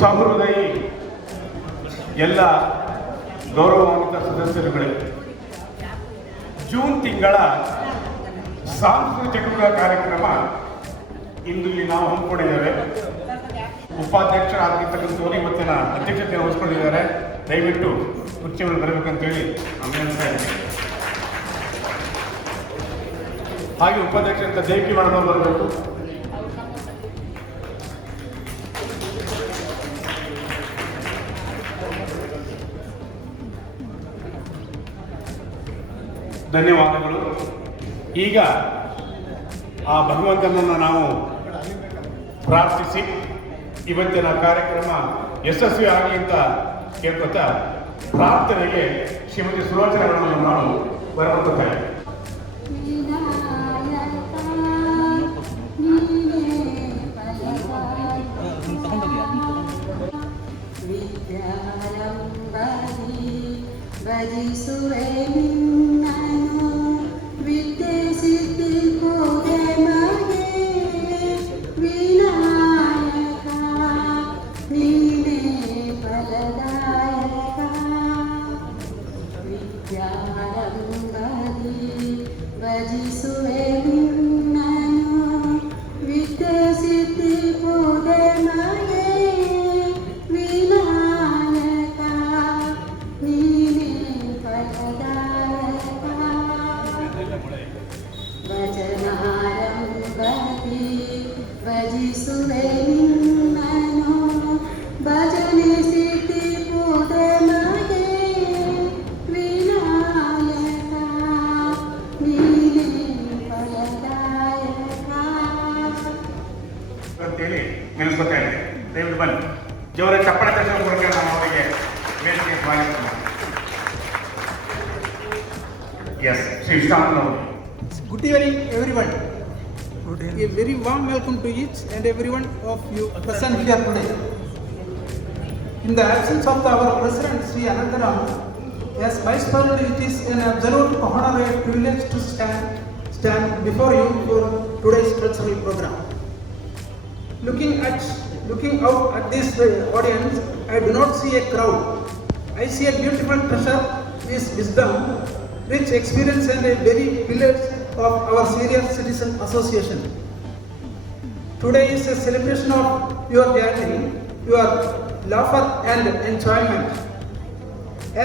ಸಹೃದಯಿ ಎಲ್ಲ ಗೌರವಾನ್ವಿತ ಸದಸ್ಯರುಗಳೇ, ಜೂನ್ ತಿಂಗಳ ಸಾಂಸ್ಕೃತಿಕ ಕಾರ್ಯಕ್ರಮ ಇಂದು ಇಲ್ಲಿ ನಾವು ಹಮ್ಮಿಕೊಂಡಿದ್ದೇವೆ. ಉಪಾಧ್ಯಕ್ಷರಾಗಿರ್ತಕ್ಕಂಥವ್ರು ಇವತ್ತಿನ ಅಧ್ಯಕ್ಷತೆ ವಹಿಸ್ಕೊಂಡಿದ್ದಾರೆ. ದಯವಿಟ್ಟು ಕುರ್ಚಿಯನ್ನು ಬರಬೇಕಂತೇಳಿ ಅಭಿನಂದಿಸ್ತಾ ಇದ್ದೀನಿ. ಹಾಗೆ ಉಪಾಧ್ಯಕ್ಷರಂತ ದೇವಿಕೆ ಮಾಡೋದು ಬರಬೇಕು. ಧನ್ಯವಾದಗಳು. ಈಗ ಆ ಭಗವಂತನನ್ನು ನಾವು ಪ್ರಾರ್ಥಿಸಿ ಇವತ್ತಿನ ಕಾರ್ಯಕ್ರಮ ಯಶಸ್ವಿ ಆಗಲಿ ಅಂತ ಕೇಳ್ಕೊತಾ ಪ್ರಾರ್ಥನೆಗೆ ಶ್ರೀಮತಿ ಸುಲೋಚನಗಳನ್ನು ನಾವು ಬರಕೊಳ್ತೇವೆ. ಅಂತೇಳಿ ನೆನೆಸ್ಕೊತಾ ಇದ್ದೆ. ದಯವಿಟ್ಟು ಬನ್ನಿ, ಜೋರ ಚಪ್ಪಳ ತಕ್ಷಣ ಮೂಲಕ ನಾವು ಅವರಿಗೆ ವೇದಿಕೆ ಸ್ವಾಗತ. ಎಸ್, ಶ್ರೀ ವಿಶ್ರಾಂತನವರು. Good evening, everyone. A very warm welcome to each and every one of you present here today. In the absence of our President, Sri Anantaram, as Vice President, it is an absolute honor and privilege to stand before you for today's cultural program. Looking out at this audience, I do not see a crowd. I see a beautiful treasure, is wisdom, rich experience, and a very pillars of our senior citizen association. Today is a celebration of your gathering, your laughter and enjoyment.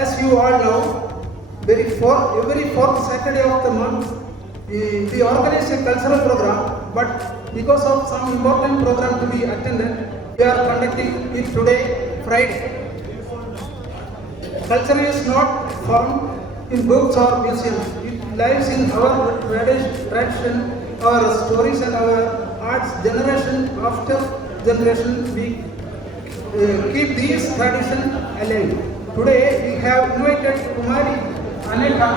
As you all know, every fourth Saturday of the month, we organize a cultural program, but because of some important program to be attended, we are conducting it today, Friday. Culture is not found in books or museums. It lives in our tradition, our stories and our arts. Generation after generation, we keep these traditions alive. Today we have invited Kumari Aneka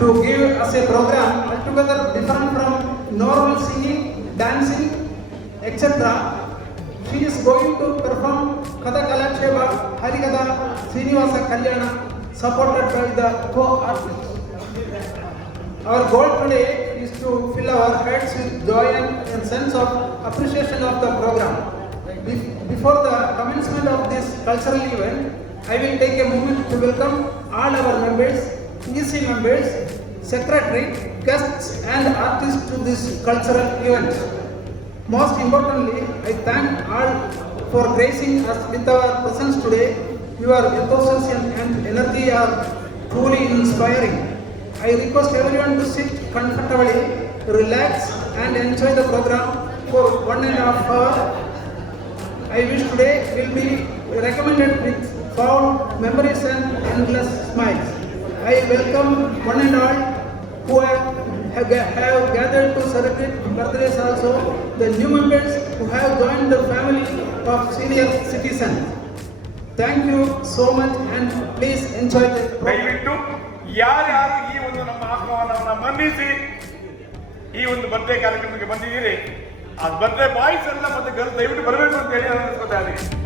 to give us a program altogether different from normal singing, dancing, etc. She is going to perform Katha Kalaksheva, Harikatha, Srinivasa Kalyana, supported by the co-artists. Our goal today is to fill our heads with joy and sense of appreciation of the program. Before the commencement of this cultural event, I will take a moment to welcome all our members, EC members, secretary, guests and artists to this cultural event. Most importantly, I thank all for gracing us with our presence today. Your enthusiasm and energy are truly inspiring. I request everyone to sit comfortably, relax and enjoy the program for 1.5 hours. I wish today will be recommended with fond memories and endless smiles. I welcome one and all who have gathered to celebrate birthdays, also the new members who have joined the family of senior citizens. Thank you so much and please enjoy the ದಯವಿಟ್ಟು ಯಾರ್ಯಾರು ಈ ಒಂದು ನಮ್ಮ ಆಹ್ವಾನವನ್ನು ಮನ್ನಿಸಿ ಈ ಒಂದು birthday ಕಾರ್ಯಕ್ರಮಕ್ಕೆ ಬಂದಿದ್ದೀರಿ, ಆ ಬರ್ತ್ಡೇ ಬಾಯ್ಸ್ ಎಲ್ಲ ಮತ್ತೆ ಗರ್ಲ್ಸ್ ದಯವಿಟ್ಟು ಬರಬೇಕು ಅಂತ ಹೇಳಿ ನಾನು ಅನ್ಸ್ಕೊತಾ ಇದ್ದೀನಿ.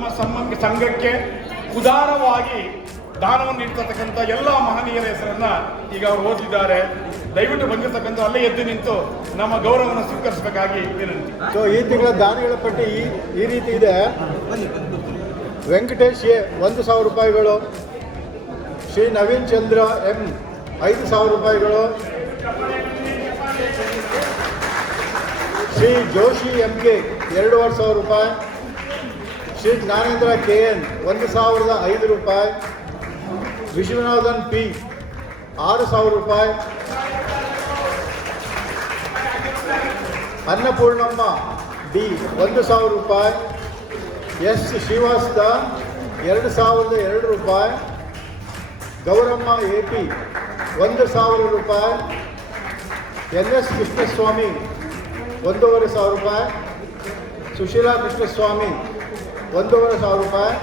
ನಮ್ಮ ಸಂಘಕ್ಕೆ ಉದಾರವಾಗಿ ದಾನವನ್ನು ನೀಡ್ತಕ್ಕಂಥ ಎಲ್ಲ ಮಹನೀಯರ ಹೆಸರನ್ನ ಈಗ ಅವರು ಓದಿದ್ದಾರೆ. ದಯವಿಟ್ಟು ಬಂದಿರತಕ್ಕಂಥ ಅಲ್ಲೇ ಎದ್ದು ನಿಂತು ನಮ್ಮ ಗೌರವವನ್ನು ಸ್ವೀಕರಿಸಬೇಕಾಗಿ ವಿನಂತಿ. ಸೊ ಈ ತಿಂಗಳ ದಾನಿಗಳ ಪಟ್ಟಿ ಈ ರೀತಿ ಇದೆ. ವೆಂಕಟೇಶ್ ಎ 1,000 ರೂಪಾಯಿಗಳು, ಶ್ರೀ ನವೀನ್ ಚಂದ್ರ ಎಂ 5,000 ರೂಪಾಯಿಗಳು, ಶ್ರೀ ಜೋಶಿ ಎಂ ಕೆ 2,500 ರೂಪಾಯಿ, ಶ್ರೀ ಜ್ಞಾನೇಂದ್ರ ಕೆ ಎನ್ 1,005 ರೂಪಾಯಿ, ವಿಶ್ವನಾಥನ್ ಪಿ 6,000 ರೂಪಾಯಿ, ಅನ್ನಪೂರ್ಣಮ್ಮ ಡಿ 1,000 ರೂಪಾಯಿ, ಎಸ್ ಶ್ರೀವಾಸ್ತ 2,002 ರೂಪಾಯಿ, ಗೌರಮ್ಮ ಎ ಪಿ 1,000 ರೂಪಾಯಿ, ಎನ್ ಎಸ್ ಕೃಷ್ಣಸ್ವಾಮಿ 1,500 ರೂಪಾಯಿ, ಸುಶೀಲಾ ಕೃಷ್ಣಸ್ವಾಮಿ 1,500 ರೂಪಾಯಿ,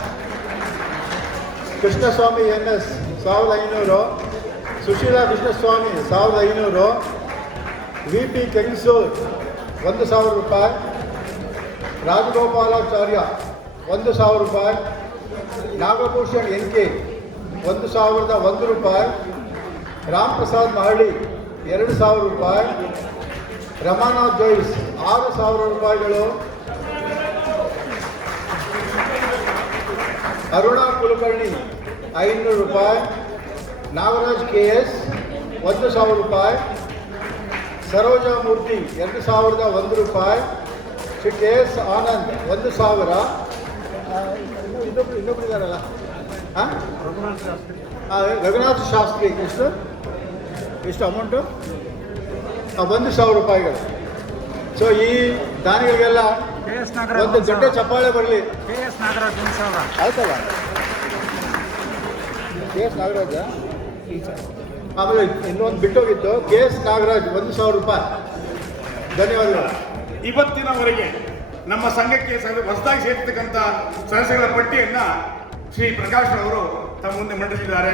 Krishnaswamy N S 1,500, Sushila Krishnaswamy 1,500, V P Kengasur 1,000 ರೂಪಾಯಿ, ರಾಜಗೋಪಾಲಾಚಾರ್ಯ 1,000 ರೂಪಾಯಿ, ನಾಗಭೂಷಣ್ ಎನ್ ಕೆ 1,001 ರೂಪಾಯಿ, ರಾಮ್ ಪ್ರಸಾದ್ ಮಹಳ್ಳಿ 2,000 ರೂಪಾಯಿ, ರಮಾನಾಥ್ ಜೈಸ್ 6,000 ರೂಪಾಯಿಗಳು, ಅರುಣಾ ಕುಲಕರ್ಣಿ 500 ರೂಪಾಯಿ, ನಾಗರಾಜ್ ಕೆ ಎಸ್ 1,000 ರೂಪಾಯಿ, ಸರೋಜಾ ಮೂರ್ತಿ 2,001 ರೂಪಾಯಿ, ಶ್ರೀ ಕೆ ಎಸ್ ಆನಂದ್ 1,000. ಇನ್ನೊಬ್ರು ಇದ್ದಾರಲ್ಲ, ಹಾಂ ರಘುನಾಥ್ ಶಾಸ್ತ್ರಿ ಎಷ್ಟು ಅಮೌಂಟು? 1,000 ರೂಪಾಯಿಗಳು. ಸೊ ಈ ದಾನಿಗಳಿಗೆಲ್ಲ ಒಂದು ದೊಡ್ಡ ಚಪ್ಪಾಳೆ ಬರಲಿ. ಆಯ್ತಲ್ಲ, ಕೆ ಎಸ್ ನಾಗರಾಜ. ಆಮೇಲೆ ಇನ್ನೊಂದು ಬಿಟ್ಟೋಗಿತ್ತು, ಕೆ ಎಸ್ ನಾಗರಾಜ್ 1,000 ರೂಪಾಯಿ. ಧನ್ಯವಾದಗಳು. ಇವತ್ತಿನವರೆಗೆ ನಮ್ಮ ಸಂಘಕ್ಕೆ ಹೊಸದಾಗಿ ಸೇರ್ತಕ್ಕಂಥ ಸದಸ್ಯಗಳ ಪಟ್ಟಿಯನ್ನು ಶ್ರೀ ಪ್ರಕಾಶ್ ಅವರು ತಮ್ಮ ಮುಂದೆ ಮಂಡಿಸಿದ್ದಾರೆ.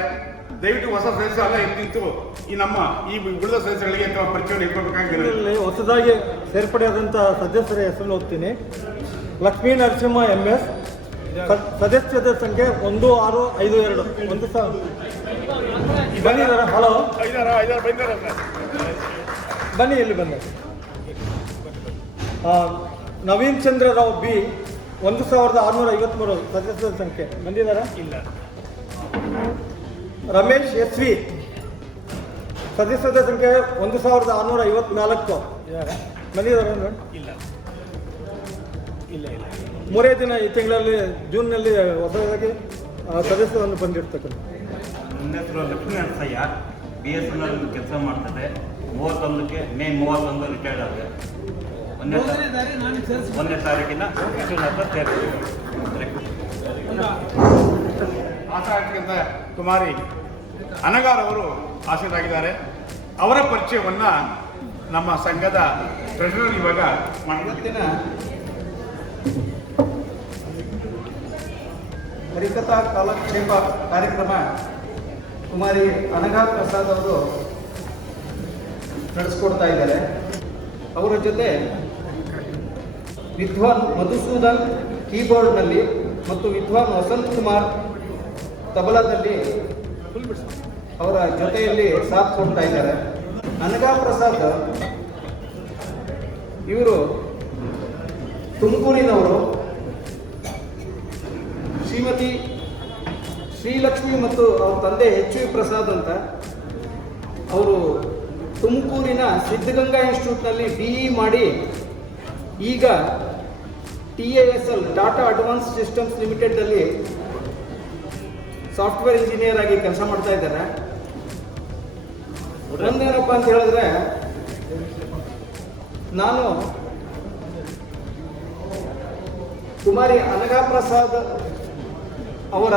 ದಯವಿಟ್ಟು ಹೊಸ ಸದಸ್ಯ ಅಲ್ಲ ನಿಂತು ಈ ಉಳಿದ ಸದಸ್ಯಗಳಿಗೆ ತಮ್ಮ ಪರಿಚಯವನ್ನು ಇಟ್ಕೊಳ್ಬೇಕಾಗಿ. ಹೊಸದಾಗಿ ಸೇರ್ಪಡೆಯಾದಂಥ ಸದಸ್ಯರ ಹೆಸರು ಓದ್ತೀನಿ. ಲಕ್ಷ್ಮೀ ನರಸಿಂಹ ಎಂ ಎಸ್, ಸದಸ್ಯದ ಸಂಖ್ಯೆ 1652. 1,000 ಬಂದಿದ್ದಾರ? ಹಲೋ, ಬನ್ನಿ, ಇಲ್ಲಿ ಬನ್ನಿ. ನವೀನ್ ಚಂದ್ರ ರಾವ್ ಬಿ 1,653 ಸದಸ್ಯರ ಸಂಖ್ಯೆ ಬಂದಿದ್ದಾರ? ಇಲ್ಲ. ರಮೇಶ್ ಎಸ್ ವಿ, ಸದಸ್ಯರ ಸಂಖ್ಯೆ 1,654 ಬಂದಿದ್ದಾರೆ? ಇಲ್ಲ. ಮೂರೇ ದಿನ ಈ ತಿಂಗಳಲ್ಲಿ ಜೂನ್ನಲ್ಲಿ ಹೊಸದಾಗಿ ಸದಸ್ಯರನ್ನು ಬಂದಿರ್ತಕ್ಕಂಥ. ನನ್ನ ಹೆಸರು ಲಕ್ಷ್ಮೀ ನರಸಯ್ಯ, BSNL ಕೆಲಸ ಮಾಡ್ತಾರೆ. ಮೇ 31 ರಿಟೈರ್ಡ್ ಆಗಿದೆ. 1ನೇ ತಾರೀಕಿನ ಆಸಕ್ತಿಯಿಂದ ಕುಮಾರಿ ಅನಗಾರ್ ಅವರು ಆಸೀನರಾಗಿದ್ದಾರೆ. ಅವರ ಪರಿಚಯವನ್ನು ನಮ್ಮ ಸಂಘದ ಟ್ರೆಷರರ್ ಇವಾಗ ಇವತ್ತಿನ ಹರಿಕಥಾ ಕಾಲಕ್ಷೇಪ ಕಾರ್ಯಕ್ರಮ ಕುಮಾರಿ ಅನಘಾ ಪ್ರಸಾದ್ ಅವರು ನಡೆಸ್ಕೊಡ್ತಾ ಇದ್ದಾರೆ. ಅವರ ಜೊತೆ ವಿದ್ವಾನ್ ಮಧುಸೂದನ್ ಕೀಬೋರ್ಡ್ನಲ್ಲಿ ಮತ್ತು ವಿದ್ವಾನ್ ವಸಂತ್ ಕುಮಾರ್ ತಬಲಾದಲ್ಲಿ ಅವರ ಜೊತೆಯಲ್ಲಿ ಸಾಥ್ ಕೊಡ್ತಾ ಇದ್ದಾರೆ. ಅನಘಾ ಪ್ರಸಾದ್ ಇವರು ತುಮಕೂರಿನವರು. ಶ್ರೀಮತಿ ಶ್ರೀಲಕ್ಷ್ಮಿ ಮತ್ತು ಅವ್ರ ತಂದೆ HV ಪ್ರಸಾದ್ ಅಂತ, ಅವರು ತುಮಕೂರಿನ ಸಿದ್ಧಗಂಗಾ ಇನ್ಸ್ಟಿಟ್ಯೂಟ್ನಲ್ಲಿ BE ಮಾಡಿ ಈಗ TASL ಟಾಟಾ ಅಡ್ವಾನ್ಸ್ ಸಿಸ್ಟಮ್ಸ್ ಲಿಮಿಟೆಡಲ್ಲಿ ಸಾಫ್ಟ್ವೇರ್ ಇಂಜಿನಿಯರ್ ಆಗಿ ಕೆಲಸ ಮಾಡ್ತಾ ಇದ್ದಾರೆ. ಒಂದೇನಪ್ಪ ಅಂತ ಹೇಳಿದ್ರೆ, ನಾನು ಕುಮಾರಿ ಅನಘಾ ಪ್ರಸಾದ್ ಅವರ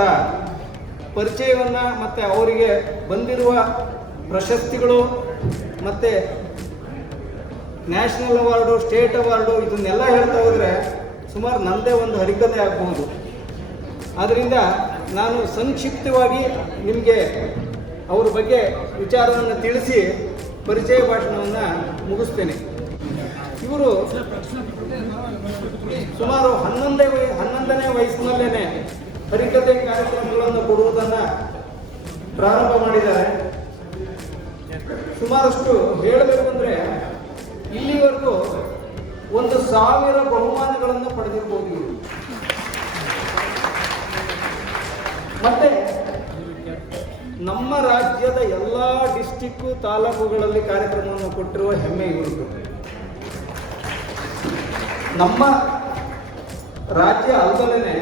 ಪರಿಚಯವನ್ನು ಮತ್ತು ಅವರಿಗೆ ಬಂದಿರುವ ಪ್ರಶಸ್ತಿಗಳು ಮತ್ತು ನ್ಯಾಷನಲ್ ಅವಾರ್ಡು, ಸ್ಟೇಟ್ ಅವಾರ್ಡು ಇದನ್ನೆಲ್ಲ ಹೇಳ್ತಾ ಹೋದರೆ ಸುಮಾರು ನನ್ನದೇ ಒಂದು ಹರಿಕತೆ ಆಗ್ಬೋದು. ಆದ್ದರಿಂದ ನಾನು ಸಂಕ್ಷಿಪ್ತವಾಗಿ ನಿಮಗೆ ಅವ್ರ ಬಗ್ಗೆ ವಿಚಾರವನ್ನು ತಿಳಿಸಿ ಪರಿಚಯ ಭಾಷಣವನ್ನು ಮುಗಿಸ್ತೇನೆ. ಇವರು ಸುಮಾರು 11ನೇ ವಯಸ್ಸಿನಲ್ಲೇ ಪುಸ್ತಕಗಳನ್ನು ಕೊಡುವುದನ್ನು ಪ್ರಾರಂಭ ಮಾಡಿದ್ದಾರೆ. ಸುಮಾರಷ್ಟು ಹೇಳಬೇಕು ಅಂದರೆ ಇಲ್ಲಿವರೆಗೂ 1,000 ಬಹುಮಾನಗಳನ್ನು ಪಡೆದಿರ್ಬೋದು ಇವರು. ಮತ್ತೆ ನಮ್ಮ ರಾಜ್ಯದ ಎಲ್ಲ ಡಿಸ್ಟಿಕ್ಕು ತಾಲೂಕುಗಳಲ್ಲಿ ಕಾರ್ಯಕ್ರಮವನ್ನು ಕೊಟ್ಟಿರುವ ಹೆಮ್ಮೆ ಇವರು. ನಮ್ಮ ರಾಜ್ಯ ಅಲ್ಲದಲೇ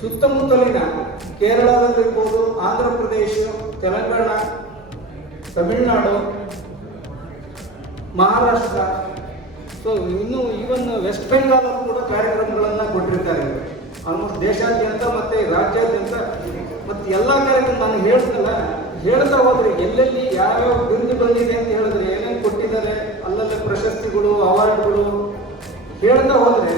ಸುತ್ತಮುತ್ತಲಿನ ಕೇರಳದಲ್ಲಿರ್ಬೋದು, ಆಂಧ್ರ ಪ್ರದೇಶ, ತೆಲಂಗಾಣ, ತಮಿಳುನಾಡು, ಮಹಾರಾಷ್ಟ್ರ, ಸೊ ಇನ್ನು ಈವನ್ ವೆಸ್ಟ್ ಬೆಂಗಾಲಲ್ಲೂ ಕೂಡ ಕಾರ್ಯಕ್ರಮಗಳನ್ನು ಕೊಟ್ಟಿರ್ತಾರೆ. ಆಲ್ಮೋಸ್ಟ್ ದೇಶಾದ್ಯಂತ ಮತ್ತು ರಾಜ್ಯಾದ್ಯಂತ ಮತ್ತು ಎಲ್ಲ ಕಾರ್ಯಕ್ರಮ ನಾನು ಹೇಳ್ತಾ ಹೋದರೆ ಎಲ್ಲೆಲ್ಲಿ ಯಾವ್ಯಾವ ಬಿರುದು ಬಂದಿದೆ ಅಂತ ಹೇಳಿದ್ರೆ ಏನೇನು ಕೊಟ್ಟಿದ್ದಾರೆ, ಅಲ್ಲಲ್ಲೇ ಪ್ರಶಸ್ತಿಗಳು, ಅವಾರ್ಡ್ಗಳು ಹೇಳ್ತಾ ಹೋದರೆ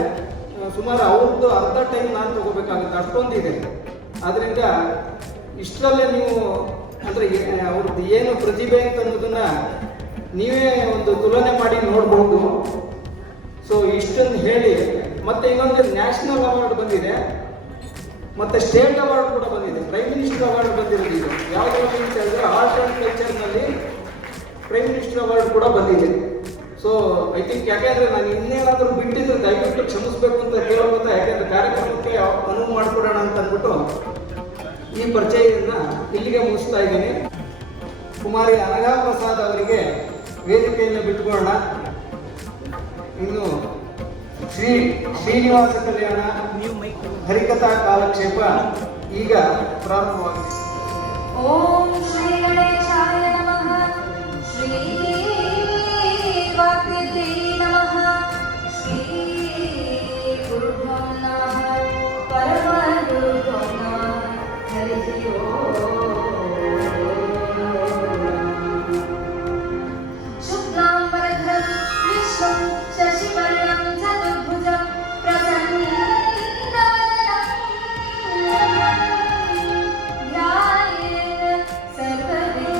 ಸುಮಾರು ಅವ್ರದ್ದು ಅರ್ಧ ಟೈಮ್ ನಾನು ತಗೋಬೇಕಾಗುತ್ತೆ, ಅಷ್ಟೊಂದಿದೆ. ಆದ್ದರಿಂದ ಇಷ್ಟರಲ್ಲೇ ನೀವು ಅಂದರೆ ಅವ್ರದ್ದು ಏನು ಪ್ರತಿಭೆ ಅಂತ ಅನ್ನೋದನ್ನ ನೀವೇ ಒಂದು ತುಲನೆ ಮಾಡಿ ನೋಡ್ಬೋದು. ಸೊ ಇಷ್ಟನ್ನು ಹೇಳಿ ಮತ್ತೆ ಇನ್ನೊಂದು ನ್ಯಾಷನಲ್ ಅವಾರ್ಡ್ ಬಂದಿದೆ, ಮತ್ತೆ ಸ್ಟೇಟ್ ಅವಾರ್ಡ್ ಕೂಡ ಬಂದಿದೆ. ಪ್ರೈಮ್ ಮಿನಿಸ್ಟರ್ ಅವಾರ್ಡ್ ಬಂದಿರೋದು ಇದು ಯಾವುದ್ರಲ್ಲಿ ಅಂತ ಹೇಳಿದ್ರೆ ಆರ್ಟ್ ಆ್ಯಂಡ್ ಕಲ್ಚರ್ನಲ್ಲಿ ಪ್ರೈಮ್ ಮಿನಿಸ್ಟರ್ ಅವಾರ್ಡ್ ಕೂಡ ಬಂದಿದೆ. ಸೊ ಐ ಥಿಂಕ್ ಯಾಕೆಂದರೆ ನಾನು ಇನ್ನೇನಾದರೂ ಬಿಟ್ಟಿದ್ರೆ ದಯವಿಟ್ಟು ಕ್ಷಮಿಸಬೇಕು ಅಂತ ಕೇಳೋದು, ಯಾಕೆಂದರೆ ಕಾರ್ಯಕ್ರಮಕ್ಕೆ ಅನುವು ಮಾಡಿಕೊಡೋಣ ಅಂತ ಅಂದ್ಬಿಟ್ಟು ಈ ಪರಿಚಯವನ್ನು ಇಲ್ಲಿಗೆ ಮುಗಿಸ್ತಾ ಇದ್ದೀನಿ. ಕುಮಾರಿ ಅನಘಾ ಪ್ರಸಾದ್ ಅವರಿಗೆ ವೇದಿಕೆಯನ್ನು ಬಿಟ್ಟುಕೊಳ್ಳೋಣ. ಇನ್ನು ಶ್ರೀನಿವಾಸ ಕಲ್ಯಾಣ ಹರಿಕಥಾ ಕಾಲಕ್ಷೇಪ ಈಗ ಪ್ರಾರಂಭವಾಗಿದೆ. ಓಂ ಶ್ರೀ ಗಣೇಶಾಯ ನಮಃ. ಶ್ರೀ ವಾಗ್ದೇವಿ ನಮಃ. ಶ್ರೀ ಗುರುಭ್ಯೋ ನಮಃ. ಪರಮ ಗುರುಭ್ಯೋ ನಮಃ. ಹರಿ ಶುಕ್ಲಾಂಬರಧರಂ ವಿಷ್ಣುಂ ಶಶಿವರ್ಣಂ ಚತುರ್ಭುಜಂ ಪ್ರಸನ್ನವದನಂ ಧ್ಯಾಯೇತ್ ಸರ್ವವಿಘ್ನೋಪಶಾಂತಯೇ.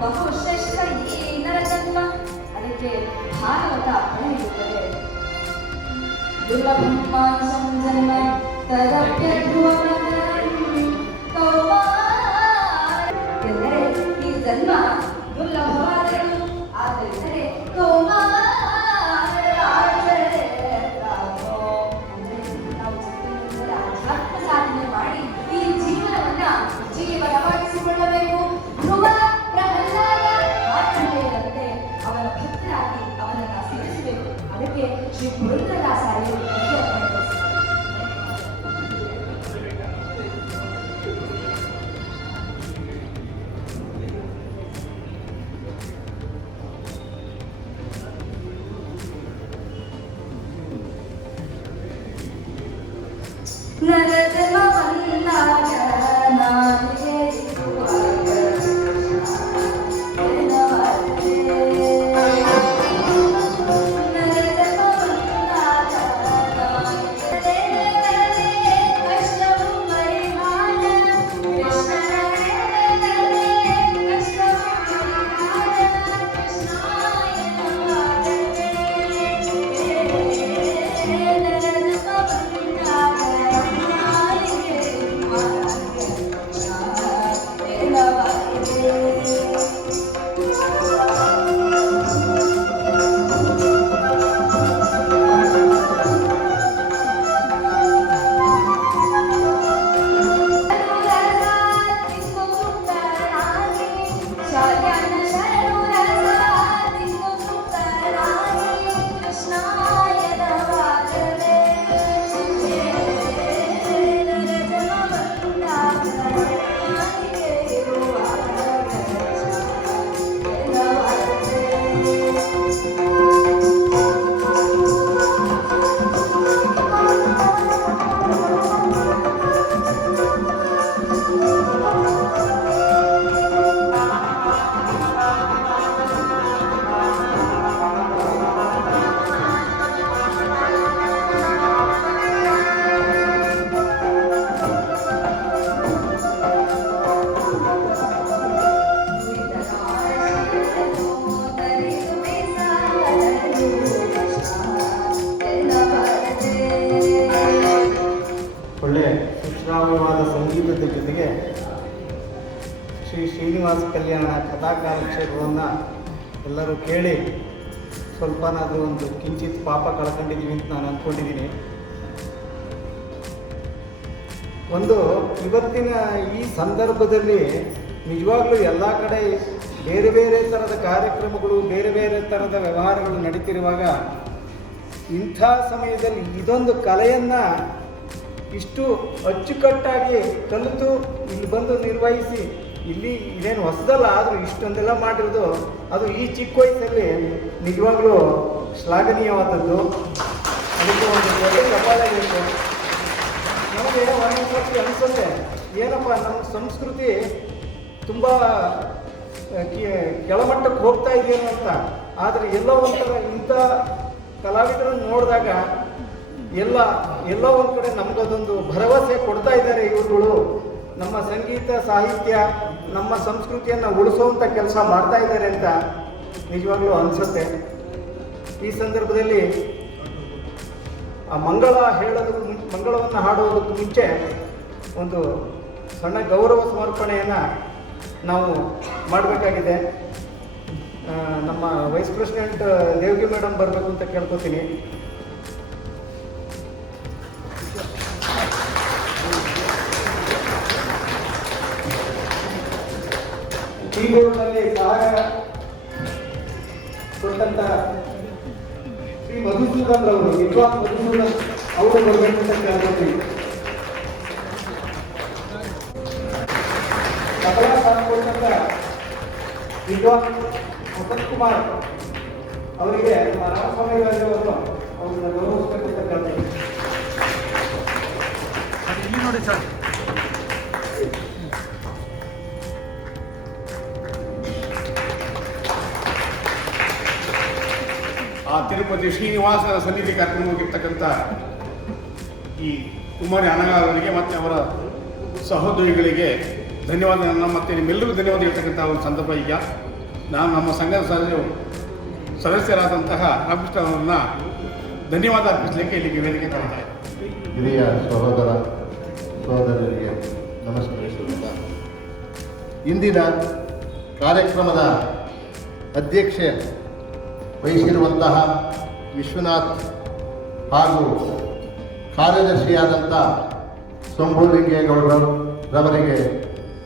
ಬಹುಶ್ರೇಷ್ಠ ಈ ನರಜನ್ಮ. ಅದಕ್ಕೆ ಭಾಗವತ ಹೇಳುತ್ತದೆ, ದುರ್ಲಭಂ ಮಾನುಷಂ ಜನ್ಮ ತದಪ್ಯಧ್ರುವಮತರಂ ಕೌಮಾರ. ಎಂದರೆ ಈ ಜನ್ಮ ದುರ್ಲಭವಾದದ್ದು, ಆದ್ದರಿಂದಲೇ ಕೌಮಾರ. ಆಧ್ಯಾತ್ಮ ಸಾಧನೆ ಮಾಡಿ ಈ ಜೀವನವನ್ನ ಜೀವನವಾಗಿಸಿಕೊಳ್ಳಬೇಕು. ಧ್ರುವ ಪ್ರಹ್ಲಾದ ಮಾರ್ಕಂಡೇಯರಂತೆ ಅವನ ಭಕ್ತರಾಗಿ ಅವನನ್ನ ಸೇರಿಸಬೇಕು. ಅದಕ್ಕೆ ಶ್ರೀ ಪುರಂದರದಾಸರು ನರಜನ್ಮ ಬಂದಾಗ ನಾನೇ ಇರುವಾಗ ಕಷ್ಟವು ಪರಿಹಾರ ಕೃಷ್ಣನ ಒಳ್ಳೆ ಸುಶ್ರಾವ್ಯವಾದ ಸಂಗೀತದ ಜೊತೆಗೆ ಶ್ರೀ ಶ್ರೀನಿವಾಸ ಕಲ್ಯಾಣ ಕಥಾಕಾಲಕ್ಷೇಪವನ್ನು ಎಲ್ಲರೂ ಕೇಳಿ ಸ್ವಲ್ಪನಾದರೂ ಒಂದು ಕಿಂಚಿತ್ ಪಾಪ ಕಳ್ಕೊಂಡಿದ್ದೀವಿ ಅಂತ ನಾನು ಅಂದ್ಕೊಂಡಿದ್ದೀನಿ. ಒಂದು ಇವತ್ತಿನ ಈ ಸಂದರ್ಭದಲ್ಲಿ ನಿಜವಾಗ್ಲೂ ಎಲ್ಲ ಕಡೆ ಬೇರೆ ಬೇರೆ ಥರದ ಕಾರ್ಯಕ್ರಮಗಳು, ಬೇರೆ ಬೇರೆ ಥರದ ವ್ಯವಹಾರಗಳು ನಡೀತಿರುವಾಗ ಇಂಥ ಸಮಯದಲ್ಲಿ ಇದೊಂದು ಕಲೆಯನ್ನು ಇಷ್ಟು ಅಚ್ಚುಕಟ್ಟಾಗಿ ಕಲಿತು ಇಲ್ಲಿ ಬಂದು ನಿರ್ವಹಿಸಿ, ಇಲ್ಲಿ ಇದೇನು ಹೊಸದಲ್ಲ, ಆದರೂ ಇಷ್ಟೊಂದೆಲ್ಲ ಮಾಡಿರೋದು ಅದು ಈ ಚಿಕ್ಕ ವಯಸ್ಸಲ್ಲಿ ನಿಜವಾಗ್ಲೂ ಶ್ಲಾಘನೀಯವಾದದ್ದು. ಅದಕ್ಕೆ ಒಂದು ದೊಡ್ಡ ಕಪಾಳ ಬೇಕು. ನಮಗೆ ಒಂದು ಸರ್ತಿ ಅನಿಸುತ್ತೆ, ಏನಪ್ಪ ನಮ್ಮ ಸಂಸ್ಕೃತಿ ತುಂಬ ಕೆಳಮಟ್ಟಕ್ಕೆ ಹೋಗ್ತಾ ಇದೆಯೇನೋ ಅಂತ. ಆದರೆ ಎಲ್ಲೋ ಒಂಥರ ಇಂಥ ಕಲಾವಿದರನ್ನು ನೋಡಿದಾಗ ಎಲ್ಲೋ ಒಂದು ಕಡೆ ನಮಗದೊಂದು ಭರವಸೆ ಕೊಡ್ತಾ ಇದ್ದಾರೆ ಇವುಗಳು. ನಮ್ಮ ಸಂಗೀತ ಸಾಹಿತ್ಯ, ನಮ್ಮ ಸಂಸ್ಕೃತಿಯನ್ನು ಉಳಿಸುವಂಥ ಕೆಲಸ ಮಾಡ್ತಾ ಇದ್ದಾರೆ ಅಂತ ನಿಜವಾಗ್ಲೂ ಅನಿಸುತ್ತೆ. ಈ ಸಂದರ್ಭದಲ್ಲಿ ಆ ಮಂಗಳವನ್ನು ಹಾಡುವುದಕ್ಕೆ ಮುಂಚೆ ಒಂದು ಸಣ್ಣ ಗೌರವ ಸಮರ್ಪಣೆಯನ್ನು ನಾವು ಮಾಡಬೇಕಾಗಿದೆ. ನಮ್ಮ ವೈಸ್ ಪ್ರೆಸಿಡೆಂಟ್ ದೇವಗಿ ಮೇಡಮ್ ಬರಬೇಕು ಅಂತ ಕೇಳ್ಕೊತೀನಿ. ಕೀಬೋರ್ಡ್ನಲ್ಲಿ ಸಹಾಯ ಕೊಟ್ಟಂತ ಶ್ರೀ ಮಧುಸೂದನ್ ರವರು, ವಿದ್ವಾನ್ ಮಧುಸೂದನ್ ಅವರು ಬರಬೇಕು ಅಂತ ಕೇಳ್ಕೊತೀವಿ. ತಬಲಾ ಸಾಥ್ ಕೊಟ್ಟಂತ ವಿದ್ವಾನ್ ವಸಂತ್ ಕುಮಾರ್ ಅವರಿಗೆ ನಮ್ಮ ರಾಮಸ್ವಾಮಿ ರಾಜವರು ಅವ್ರನ್ನ ಗೌರವಿಸಬೇಕು ಅಂತ ಕೇಳ್ತೀವಿ. ಇಲ್ಲಿ ನೋಡಿ ಸರ್. ಆ ತಿರುಪತಿ ಶ್ರೀನಿವಾಸನ ಸನ್ನಿಧಿ ಕರ್ಕೊಂಡು ಹೋಗಿರ್ತಕ್ಕಂಥ ಈ ಕುಮಾರಿ ಅನಗಾರರಿಗೆ ಮತ್ತು ಅವರ ಸಹೋದರಿಗಳಿಗೆ ಧನ್ಯವಾದ. ಮತ್ತೆ ನಿಮ್ಮೆಲ್ಲರಿಗೂ ಧನ್ಯವಾದ ಹೇಳ್ತಕ್ಕಂಥ ಒಂದು ಸಂದರ್ಭ ಈಗ ನಾನು ನಮ್ಮ ಸಂಘದ ಸದಸ್ಯರಾದಂತಹ ರಾಮಕೃಷ್ಣ ಅವರನ್ನ ಧನ್ಯವಾದ ಅರ್ಪಿಸಲಿಕ್ಕೆ ಇಲ್ಲಿಗೆ ವೇದಿಕೆ ತರ್ತಾ ಇದ್ದೀನಿ. ಹಿರಿಯ ಸಹೋದರ ಸಹೋದರರಿಗೆ ನಮಸ್ಕರಿಸುತ್ತಾ ಇಂದಿನ ಕಾರ್ಯಕ್ರಮದ ಅಧ್ಯಕ್ಷೆ ವಹಿಸಿರುವಂತಹ ವಿಶ್ವನಾಥ್ ಹಾಗೂ ಕಾರ್ಯದರ್ಶಿಯಾದಂಥ ಸಂಭೂಲಿಂಗೇಗೌಡರವರಿಗೆ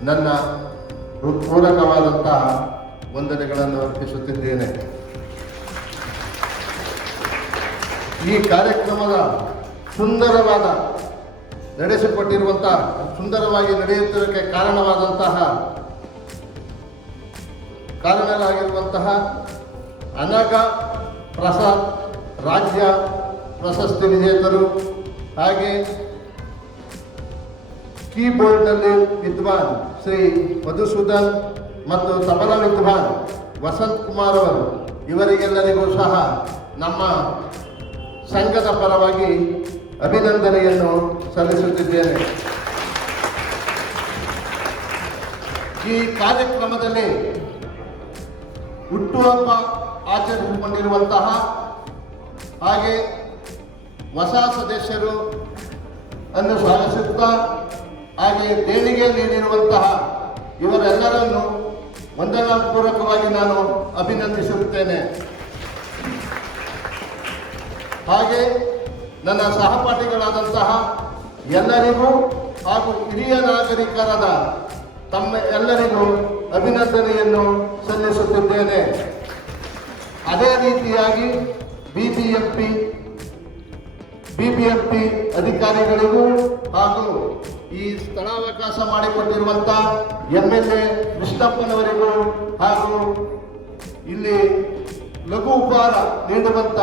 ನನ್ನ ಹೃತ್ಪೂರ್ವಕವಾದಂತಹ ವಂದನೆಗಳನ್ನು ಅರ್ಪಿಸುತ್ತಿದ್ದೇನೆ. ಈ ಕಾರ್ಯಕ್ರಮದ ಸುಂದರವಾಗಿ ನಡೆಯುತ್ತಿರೋಕ್ಕೆ ಕಾರಣರಾಗಿರುವಂತಹ ಅನಘ ಪ್ರಸಾದ್ ರಾಜ್ಯ ಪ್ರಶಸ್ತಿ ವಿಜೇತರು, ಹಾಗೆ ಕೀಬೋರ್ಡ್ನಲ್ಲಿ ವಿದ್ವಾನ್ ಶ್ರೀ ಮಧುಸೂದನ್ ಮತ್ತು ತಬಲಾ ವಿದ್ವಾನ್ ವಸಂತ್ ಕುಮಾರ್ ಅವರು, ಇವರಿಗೆಲ್ಲರಿಗೂ ಸಹ ನಮ್ಮ ಸಂಘದ ಪರವಾಗಿ ಅಭಿನಂದನೆಯನ್ನು ಸಲ್ಲಿಸುತ್ತಿದ್ದೇನೆ. ಈ ಕಾರ್ಯಕ್ರಮದಲ್ಲಿ ಹುಟ್ಟುಹಬ್ಬ ಆಚರಿಸಿಕೊಂಡಿರುವಂತಹ ಹಾಗೆ ಹೊಸ ಸದಸ್ಯರು ಅನ್ನು ಸ್ವಾಗತಿಸುತ್ತಾ ಹಾಗೆ ದೇಣಿಗೆ ನೀಡಿರುವಂತಹ ಇವರೆಲ್ಲರನ್ನು ವಂದನಾಪೂರ್ವಕವಾಗಿ ನಾನು ಅಭಿನಂದಿಸುತ್ತೇನೆ. ಹಾಗೆ ನನ್ನ ಸಹಪಾಠಿಗಳಾದಂತಹ ಎಲ್ಲರಿಗೂ ಹಾಗೂ ಹಿರಿಯ ನಾಗರಿಕರಾದ ತಮ್ಮ ಎಲ್ಲರಿಗೂ ಅಭಿನಂದನೆಯನ್ನು ಸಲ್ಲಿಸುತ್ತಿದ್ದೇನೆ. ಅದೇ ರೀತಿಯಾಗಿ ಬಿಬಿಎಂಪಿ ಅಧಿಕಾರಿಗಳಿಗೂ ಹಾಗೂ ಈ ಸ್ಥಳಾವಕಾಶ ಮಾಡಿಕೊಟ್ಟಿರುವಂಥ MLA ಕೃಷ್ಣಪ್ಪನವರಿಗೂ ಹಾಗೂ ಇಲ್ಲಿ ಲಘು ಉಪಹಾರ ನೀಡುವಂಥ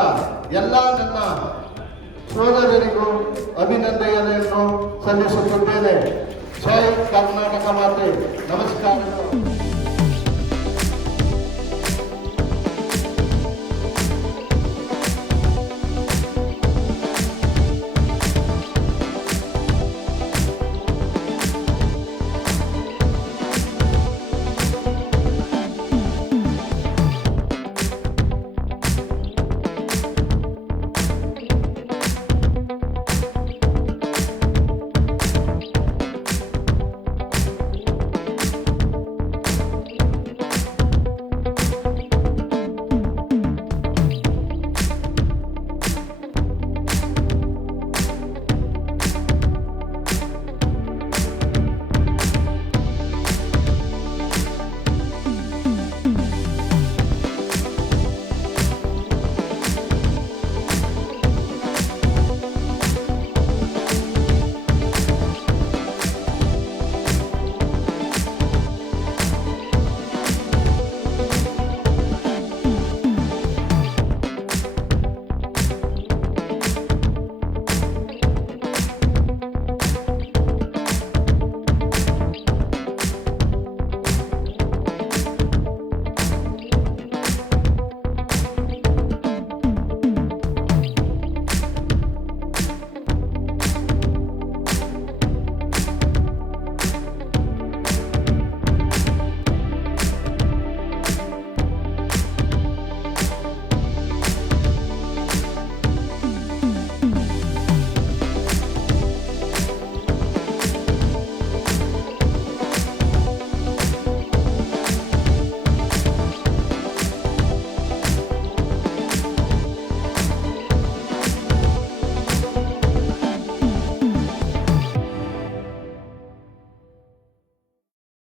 ಎಲ್ಲ ನನ್ನ ಸೋದರರಿಗೂ ಅಭಿನಂದನೆಯನ್ನು ಸಲ್ಲಿಸುತ್ತಿದ್ದೇನೆ. ಜೈ ಕರ್ನಾಟಕ ಮಾತೆ. ನಮಸ್ಕಾರ.